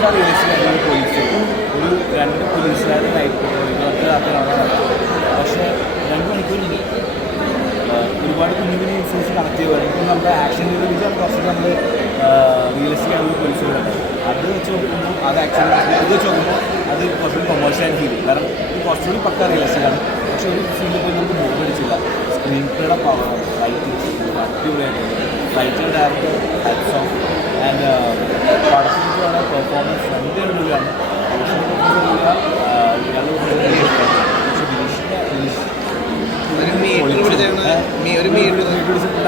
പക്ക realistic police ഒരു 2 പോലീസുകാരുടെ പക്ഷേ 2 മണിക്കൂറിൽ ഒരുപാട് കുഞ്ഞു കുഞ്ഞു ഇൻസിഡൻസ് കണക്ട് ചെയ്യുക ഇപ്പോൾ നമ്മുടെ ആക്ഷൻ റിയലിസം കുറച്ച് നമ്മൾ റിയലിസ്റ്റിക് ആയിട്ടുള്ള പോലീസുകളുണ്ട് അത് വെച്ച് നോക്കുമ്പോൾ അത് ആക്ച്വലി അത് വെച്ച് നോക്കുമ്പോൾ അത് കുറച്ചുകൂടി കൊമേഴ്ഷ്യൽ ഫീൽ ചെയ്യും കാരണം ഇത് കുറച്ചുകൂടി പക്ക റിയലിസ്റ്റിക്കാണ് പക്ഷേ ഒരു സീനിൽ പോയി നമുക്ക് ബോറടിച്ചില്ല സ്ക്രീൻ പ്ലേയുടെ പവറാണ് റൈറ്റിംഗ് അടിപൊളിയായിട്ടുണ്ട് writer director hats off and പടത്തിൻ്റെ പെർഫോമൻസ് രണ്ട് അടിപൊളിയാണ്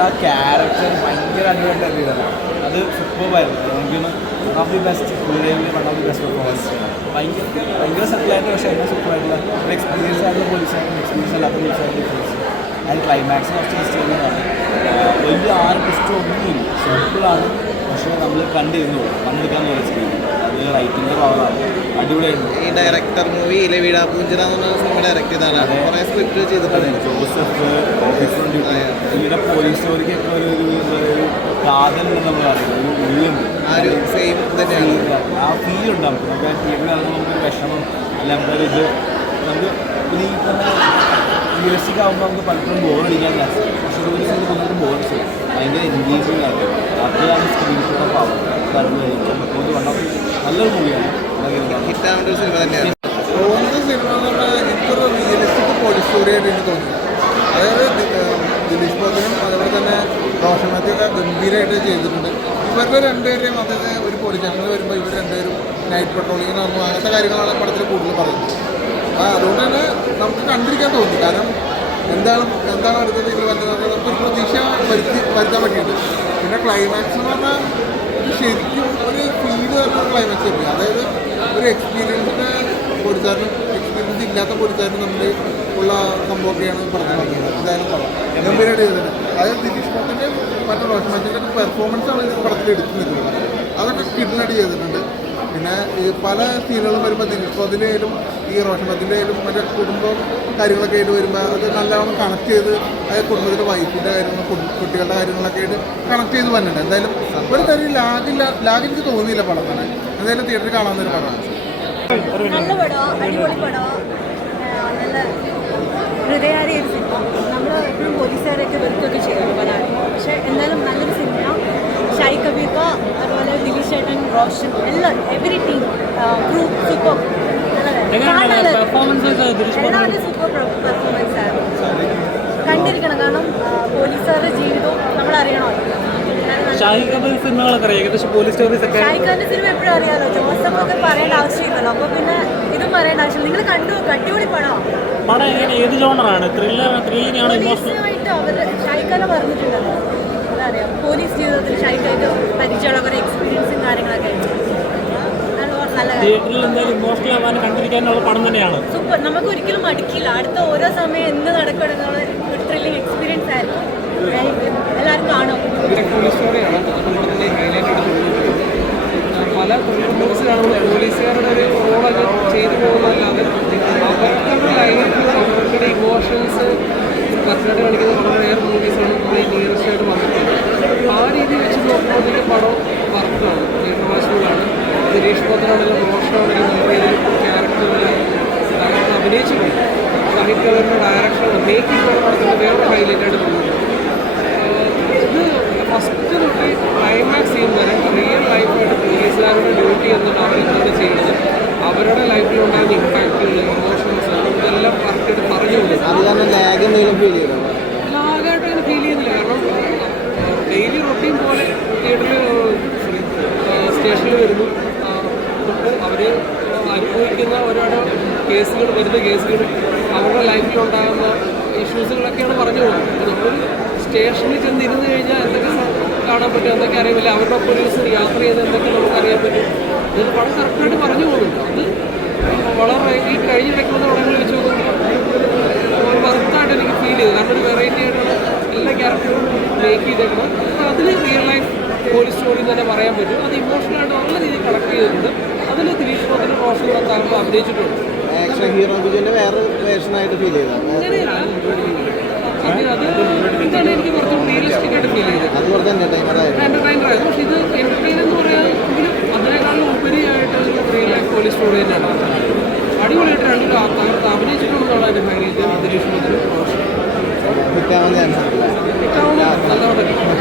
ആ ക്യാരക്ടർ ഭയങ്കര അടിപൊളിയായിട്ടാണ് അത് സൂപ്പർബായിരുന്നു എനിക്കൊന്ന് വൺ ഓഫ് ദി ബെസ്റ്റ് പുള്ളിയിൽ one of the best performance ഭയങ്കര സെറ്റിലായിട്ട് പക്ഷേ എന്നെ സൂപ്പറായിട്ടുള്ള ഒരു എക്സ്പീരിയൻസ് ആയിട്ടുള്ള പോലീസായിരുന്നു എക്സ്പീരിയൻസ് അല്ലാത്ത പോലീസായിട്ടുള്ള പോലീസ് ആൻഡ് ക്ലൈമാക്സ് കുറച്ച് മിസ്റ്റേക്കാണ് വലിയ ട്വിസ്റ്റ് ഒന്നുമില്ല സിമ്പിളാണ് പക്ഷേ നമ്മൾ കണ്ടിരുന്നു പങ്കെടുക്കാൻ വിളിച്ചിരിക്കുന്നു അത് റൈറ്റിൻ്റെ പവറാണ് അടിപൊളിയായിരുന്നു. ഈ ഡയറക്ടർ മൂവി ഇലവീഴ പൂഞ്ചിറ എന്ന് പറഞ്ഞ സിനിമ ഡയറക്ട് ചെയ്തതാണ് കുറേ സ്ക്രിപ്റ്റ് ചെയ്തിട്ടുണ്ട്. ജോസഫ് ഓഫീസറുണ്ട് ഇവിടെ പോലീസ് സ്റ്റോറിക്കൊക്കെ ഒരു കാതലുണ്ടെന്ന് നമ്മൾ പറയുന്നത് ഒരു ഉള്ളുണ്ട് സെയിം തന്നെയാണ് ആ ഫീലുണ്ട് നമുക്ക് ആ തിയേറ്ററിൽ ഇറങ്ങുമ്പോൾ നമുക്കൊരു വിഷമം അല്ല നമുക്കൊരു ഇത് നമുക്ക് പിന്നെ ഈ തന്നെ റിയലിസ്റ്റിക് ആകുമ്പോൾ നമുക്ക് പലപ്പോഴും ബോറടിക്കാൻ ചാൻസ് പക്ഷേ ഒരു സൈഡ് നമുക്ക് ബോറടിച്ചു ഭയങ്കര എൻഗേജിങ് ആയിട്ട് അപ്പോഴാണ് സ്ക്രീനിലൂടെ പാവം നല്ലൊരു മൂവിയാണ് ഹിറ്റാവേണ്ട ഒരു സിനിമ തന്നെയാണ്. റോമിൻ്റെ സിനിമ എന്ന് പറഞ്ഞാൽ എനിക്കൊരു റിയലിസ്റ്റിക് പോലീസ് സ്റ്റോറിയായിട്ട് എനിക്ക് തോന്നി. അതായത് ദിലീഷ് പോത്തനും അതേപോലെ തന്നെ റോഷൻ മാത്യുവൊക്കെ ഗംഭീരമായിട്ട് ചെയ്തിട്ടുണ്ട്. ഇവരുടെ രണ്ടുപേരെയും അതായത് ഒരു പോലീസ് സ്റ്റേഷനിൽ വരുമ്പോൾ ഇവർ രണ്ടുപേരും നൈറ്റ് പെട്രോളിങ്ങിന് നടന്നു അങ്ങനത്തെ കാര്യങ്ങളാണ് പടത്തിൽ കൂടുതൽ പറയുന്നത്. അതുകൊണ്ട് തന്നെ നമുക്ക് കണ്ടിരിക്കാൻ തോന്നി. കാരണം എന്താണ് അടുത്തത് ഇതിൽ വരുന്നത് നമുക്കൊരു പ്രതീക്ഷ വരുത്താൻ പറ്റിയിട്ടുണ്ട്. പിന്നെ ക്ലൈമാക്സ് എന്ന് പറഞ്ഞാൽ ശരിക്കും ഒരു ഫീല് തരുന്ന ക്ലൈമാക്സ് ഉണ്ട്. അതായത് ഒരു എക്സ്പീരിയൻസിൻ്റെ പോലീസുകാരനും എക്സ്പീരിയൻസ് ഇല്ലാത്ത പോലീസുകാരനും തമ്മിൽ ഉള്ള സംഭവമൊക്കെയാണ് പടത്തിൽ വന്നത്. എന്തായാലും പടം ഗംഭീരമായിട്ട് ചെയ്തത്. അതായത് ദിലീഷ് പോത്തൻ്റെ മറ്റേ റോഷൻ മാച്ചിൻ്റെ പെർഫോമൻസാണ് ഈ പടത്തിൽ എടുത്തു നിൽക്കുന്നത്. അതൊക്കെ കിഡ്നായിട്ട് ചെയ്തിട്ടുണ്ട്. പിന്നെ ഈ പല സീനുകളും വരുമ്പോൾ ദിലീഷ് പോത്തിൻ്റെയായാലും ഈ റോഷൻ മാച്ചിൻ്റെയായാലും മറ്റേ കുടുംബം കാര്യങ്ങളൊക്കെ ആയിട്ട് വരുമ്പോൾ അത് നല്ലവണ്ണം കണക്ട് ചെയ്ത് അതായത് കുടുംബത്തിൻ്റെ വൈഫിൻ്റെ കാര്യങ്ങളും കുട്ടികളുടെ കാര്യങ്ങളൊക്കെ ആയിട്ട് കണക്ട് ചെയ്ത് വന്നിട്ടുണ്ട്. എന്തായാലും ഒരു തരം ലാഗ് എനിക്ക് തോന്നിയില്ല പടം തന്നെ. എന്തായാലും തിയേറ്ററിൽ കാണാവുന്നൊരു പടമാണ്. നല്ല പടമാണ്, അടിപൊളി പടമാണ്, നല്ല ഹൃദയാരി ഒരു സിനിമ. നമ്മൾ എപ്പോഴും പോലീസുകാരൊക്കെ വെറുതൊക്കെ ചെയ്യുന്നു പലരും, പക്ഷേ എന്നാലും നല്ലൊരു സിനിമ. ഷായി കബീർ, അതുപോലെ ദിലീഷ് ചേട്ടൻ, റോഷൻ എല്ലാം എവറി ടീം ക്രൂ സൂപ്പർ. എല്ലാവരും സൂപ്പർ പെർഫോമൻസ് ആയിരുന്നു. കണ്ടിരിക്കണം, കാരണം പോലീസുകാരുടെ ജീവിതവും നമ്മളറിയണമല്ലോ. ഷാഹിഖാന്റെ സിനിമകളൊക്കെ അറിയാം, ഏകദേശം പോലീസ് സ്റ്റോറീസ് ഒക്കെ. ഷാഹിഖാന്റെ സിനിമ എപ്പോഴും അറിയാമല്ലോ, ജോസഫ് ഒക്കെ പറയേണ്ട ആവശ്യമില്ലല്ലോ. അപ്പോൾ പിന്നെ ഇതും പറയേണ്ട ആവശ്യമില്ല. നിങ്ങൾ കണ്ടു, അടിപൊളി പടമാണ്. പടം എങ്ങനെ, ഏത് ജോണറാണ്? ത്രില്ലിംഗ് ആണോ ഇമോഷണലായിട്ട്? അവർ ഷാഹിഖാനെ പറഞ്ഞിട്ടുണ്ടല്ലോ, അതറിയാം. പോലീസ് ജീവിതത്തിൽ ഷാഹിഖായിട്ട് പരിചയമുള്ള കുറേ എക്സ്പീരിയൻസും കാര്യങ്ങളൊക്കെ ആയിട്ട് നല്ല തിയേറ്ററിൽ എന്തായാലും ഇമോഷണൽ ആവാൻ കണ്ടിരിക്കാനുള്ള പടം തന്നെയാണ്. സൂപ്പർ. നമുക്ക് ഒരിക്കലും മടുക്കില്ല. അടുത്ത ഓരോ സമയം എന്ത് നടക്കണമെന്നുള്ള ഒരു ത്രില്ലിംഗ് എക്സ്പീരിയൻസ് ആയിരുന്നു. എല്ലാവരും കാണും. പോലീസ് സ്റ്റോറിയാണ് അതുകൊണ്ട് തന്നെ ഹൈലൈറ്റ് എടുത്തിട്ടുണ്ട്. പല തൊഴിലുറപ്പിലാണ് പോലീസുകാരുടെ ഒരു റോളൊക്കെ ചെയ്തു പോകുന്നതല്ലാതെ അവരുടെ ലൈഫ് അവരുടെ ഇമോഷൻസ് കറക്റ്റായിട്ട് കാണിക്കുന്ന വളരെ റെയർ മൂവീസാണ് നിയറസ്റ്റ് ആയിട്ട് വന്നിട്ടുള്ളത്. ആ രീതി വെച്ച് നോക്കുമ്പോഴത്തേക്ക് പടം വർക്കാണ്, ഇന്റർനാഷണലാണ്. ദിലീഷ് പോത്തനാണെങ്കിലും റോഷനാണെങ്കിലും നല്ല രീതിയിൽ ക്യാരക്ടറിൽ അഭിനയിച്ചിട്ടുണ്ട്. ഷാഹിദ് കബീറിൻ്റെ ഡയറക്ഷൻ മേക്കിംഗ് പടത്തിൻ്റെ വേറെ ഹൈലൈറ്റായിട്ട് തോന്നുന്നുണ്ട്. ഇത് ഫസ്റ്റ് തൊട്ട് ക്ലൈമാക്സ് ചെയ്യുന്ന വരെ റിയൽ ലൈഫായിട്ട് പോലീസുകാരുടെ ഡ്യൂട്ടി എന്നിട്ട് അവരെന്താണ് ചെയ്യുന്നത്, അവരുടെ ലൈഫിലുണ്ടാകുന്ന ഇമ്പാക്റ്റുകൾ, ഇമോഷൻസ് ഇതെല്ലാം കറക്റ്റായിട്ട് പറഞ്ഞു കൊടുക്കും. അത് കാരണം ലാഗ് എന്തെങ്കിലും ഫീൽ ചെയ്തോ? ലാഗായിട്ട് അങ്ങനെ ഫീൽ ചെയ്യുന്നില്ല. കാരണം ഡെയിലി റൊട്ടീൻ പോലെ തിയേറ്ററിൽ സ്റ്റേഷനിൽ വരുന്നു, അവർ അനുഭവിക്കുന്ന ഓരോരോ കേസുകൾ, വരുന്ന കേസുകൾ, അവരുടെ ലൈഫിലുണ്ടാകുന്ന ഇഷ്യൂസുകളൊക്കെയാണ് പറഞ്ഞു പോകുന്നത്. നമ്മൾ സ്റ്റേഷനിൽ ചെന്നിരുന്ന് കഴിഞ്ഞാൽ എന്തൊക്കെ കാണാൻ പറ്റും, എന്തൊക്കെ അറിയാൻ അവരുടെ പോലീസ് യാത്ര ചെയ്ത് എന്തൊക്കെ നമുക്ക് അറിയാൻ പറ്റും. ഇത് വളരെ കറക്റ്റായിട്ട് പറഞ്ഞു പോകുന്നുണ്ട്. അത് വളരെ ഈ കഴിഞ്ഞിടയ്ക്കുന്ന പടങ്ങളിൽ വെച്ച് നോക്കുമ്പോൾ വർത്തായിട്ട് എനിക്ക് ഫീൽ ചെയ്തു. കാരണം ഒരു വെറൈറ്റി ആയിട്ടുള്ള എല്ലാ ക്യാരക്ടറും മേക്ക് ചെയ്തേക്കണം. അതിൽ റിയൽ ലൈഫ് പോലീസ് സ്റ്റോറി തന്നെ പറയാൻ പറ്റും. അത് ഇമോഷണലായിട്ട് നല്ല രീതിയിൽ കണക്ട് ചെയ്തിട്ടുണ്ട്. അതിൽ ദിലീഷ് പോത്തനും റോഷൻ താങ്കൾ അഭിനയിച്ചിട്ടുണ്ട്. ആക്ഷൻ ഹീറോ ബിജുവിൻ്റെ വേറെ വേർഷനായിട്ട് ഫീൽ ചെയ്തത് ഇതാണ് എനിക്ക് കുറച്ചും റിയലിസ്റ്റിക് ആയിട്ട് ഫീൽ ചെയ്തത്. അത് കുറച്ച് എൻ്റർടൈനറായിരുന്നു. പക്ഷേ ഇത് എൻ്റർടൈൻ എന്ന് പറയാമെങ്കിലും അതിനേക്കാളും ഉപരിയായിട്ട് അടിപൊളി സ്റ്റോറി തന്നെയാണ്. അടിപൊളിയായിട്ട് രണ്ടും തകർത്ത് അഭിനയിച്ചിട്ടുണ്ടെന്നുള്ള എൻ്റെ ഹൈലൈറ്റ് ദിലീഷ് മോദിനും ഹിറ്റാവുന്ന ചാൻസ് ഉണ്ടല്ലേ? നല്ലവണ്ണം